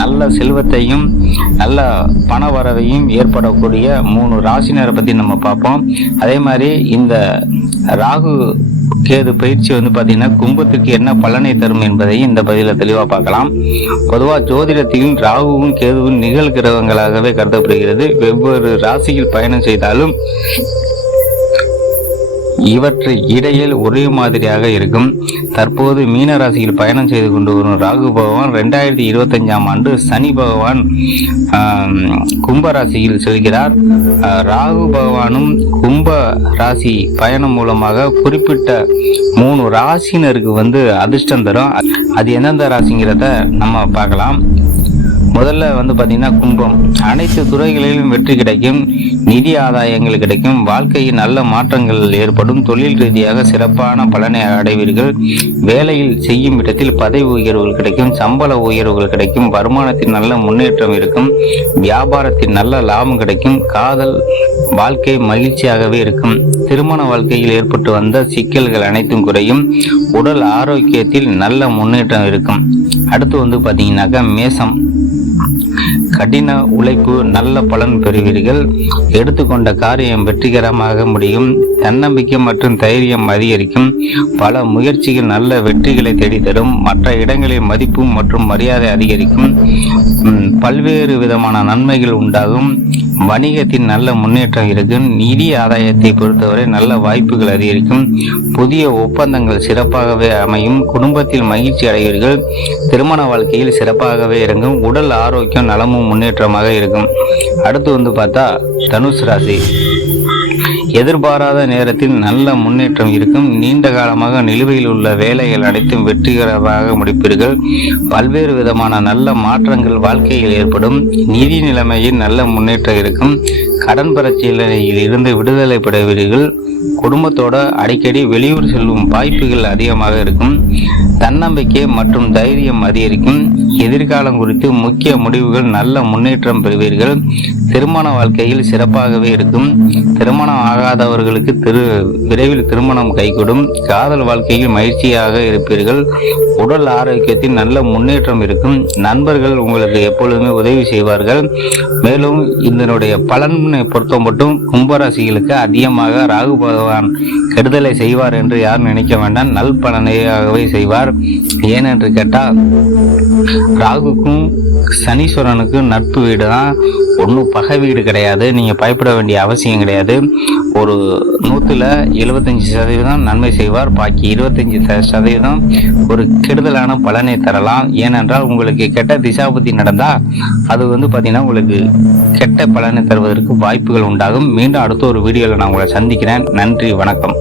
நல்ல செல்வத்தையும் நல்ல பண வரவையும் ஏற்படக்கூடிய மூணு ராசினரை பற்றி நம்ம பார்ப்போம். அதே மாதிரி இந்த ராகு கேது பயிற்சி வந்து பார்த்தீங்கன்னா கும்பத்துக்கு என்ன பலனை தரும் என்பதையும் இந்த பதிவில் தெளிவாக பார்க்கலாம். பொதுவாக ஜோதிடத்தையும் ராகுவும் கேதுவும் நிகழ்கிரகங்களாகவே கருதப்படுகிறது. வெவ்வேறு ராசியில் பயணம் செய்தாலும் இவற்றை இடையில் ஒரே மாதிரியாக இருக்கும். தற்போது மீன ராசியில் பயணம் செய்து கொண்டு வரும் ராகு பகவான் ரெண்டாயிரத்தி இருபத்தஞ்சாம் ஆண்டு சனி பகவான் கும்பராசியில் செல்கிறார். ராகு பகவானும் கும்ப ராசி பயணம் மூலமாக குறிப்பிட்ட மூணு ராசினருக்கு வந்து அதிர்ஷ்டம் தரும். அது எந்தெந்த ராசிங்கிறத நம்ம பார்க்கலாம். முதல்ல வந்து பார்த்தீங்கன்னா கும்பம். அனைத்து துறைகளிலும் வெற்றி கிடைக்கும் நிதி ஆதாயங்கள் கிடைக்கும் வாழ்க்கையில் நல்ல மாற்றங்கள் ஏற்படும் தொழில் ரீதியாக சிறப்பான பலனை அடைவீர்கள். வேலையில் செய்யும் இடத்தில் பதவி உயர்வுகள் கிடைக்கும் சம்பள உயர்வுகள் கிடைக்கும் வருமானத்தில் நல்ல முன்னேற்றம் இருக்கும் வியாபாரத்தில் நல்ல லாபம் கிடைக்கும் காதல் வாழ்க்கை மகிழ்ச்சியாகவே இருக்கும். திருமண வாழ்க்கையில் ஏற்பட்டு வந்த சிக்கல்கள் அனைத்தும் குறையும் உடல் ஆரோக்கியத்தில் நல்ல முன்னேற்றம் இருக்கும். அடுத்து வந்து பார்த்தீங்கன்னாக்கா மேசம். கடின உழைப்பு நல்ல பலன் பெறுவீர்கள். எடுத்துக்கொண்ட காரியம் வெற்றிகரமாக முடியும். தன்னம்பிக்கை மற்றும் தைரியம் அதிகரிக்கும். பல முயற்சிகள் நல்ல வெற்றிகளை தேடித்தரும். மற்ற இடங்களில் மதிப்பு மற்றும் மரியாதை அதிகரிக்கும். பல்வேறு விதமான நன்மைகள் உண்டாகும். வணிகத்தின் நல்ல முன்னேற்றம் இருக்கும். நிதி ஆதாயத்தை பொறுத்தவரை நல்ல வாய்ப்புகள் அதிகரிக்கும். புதிய ஒப்பந்தங்கள் சிறப்பாகவே அமையும். குடும்பத்தில் மகிழ்ச்சி அடைவீர்கள். திருமண வாழ்க்கையில் சிறப்பாகவே இறங்கும். உடல் ஆரோக்கியம் நலமும் முன்னேற்றமாக இருக்கும். அடுத்து வந்து பார்த்தா தனுஷ் ராசி. எதிர்பாராத நேரத்தில் நல்ல முன்னேற்றம் இருக்கும். நீண்ட காலமாக நிலுவையில் உள்ள வேலைகள் அனைத்தும் வெற்றிகரமாக முடிப்பீர்கள். பல்வேறு விதமான நல்ல மாற்றங்கள் வாழ்க்கையில் ஏற்படும். நிதி நிலைமையில் நல்ல முன்னேற்றம் இருக்கும். கடன் பிரச்சனையில் இருந்து விடுதலை பெறுவீர்கள். குடும்பத்தோட அடிக்கடி வெளியூர் செல்லும் வாய்ப்புகள் அதிகமாக இருக்கும். தன்னம்பிக்கை மற்றும் தைரியம் அதிகரிக்கும். எதிர்காலம் குறித்து முக்கிய முடிவுகள் நல்ல முன்னேற்றம் பெறுவீர்கள். திருமண வாழ்க்கையில் சிறப்பாகவே இருக்கும். திருமணம் ஆகாதவர்களுக்கு திரு விரைவில் திருமணம் கைகூடும். காதல் வாழ்க்கையில் மகிழ்ச்சியாக இருப்பீர்கள். உடல் ஆரோக்கியத்தில் நல்ல முன்னேற்றம் இருக்கும். நண்பர்கள் உங்களுக்கு எப்பொழுதுமே உதவி செய்வார்கள். மேலும் இதனுடைய பலன் பொறுத்த மட்டும் கும்பராசிகளுக்கு அதிகமாக ராகு பகவான் கெடுதலை செய்வார் என்று யாரும் நினைக்க வேண்டாம். நல் பலனையாகவே செய்வார். ஏனென்று கேட்டால் ராகுக்கும் சனீஸ்வரனுக்கு நட்பு வீடு தான் ஒன்றும் பகை வீடு கிடையாது. நீங்கள் பயப்பட வேண்டிய அவசியம் கிடையாது. ஒரு நூற்றில் எழுபத்தஞ்சி சதவீதம் நன்மை செய்வார். பாக்கி இருபத்தஞ்சி சதவீதம் ஒரு கெடுதலான பலனை தரலாம். ஏனென்றால் உங்களுக்கு கெட்ட திசாபுத்தி நடந்தால் அது வந்து பார்த்திங்கன்னா உங்களுக்கு கெட்ட பலனை தருவதற்கு வாய்ப்புகள் உண்டாகும். மீண்டும் அடுத்த ஒரு வீடியோவில் நான் உங்களை சந்திக்கிறேன். நன்றி வணக்கம்.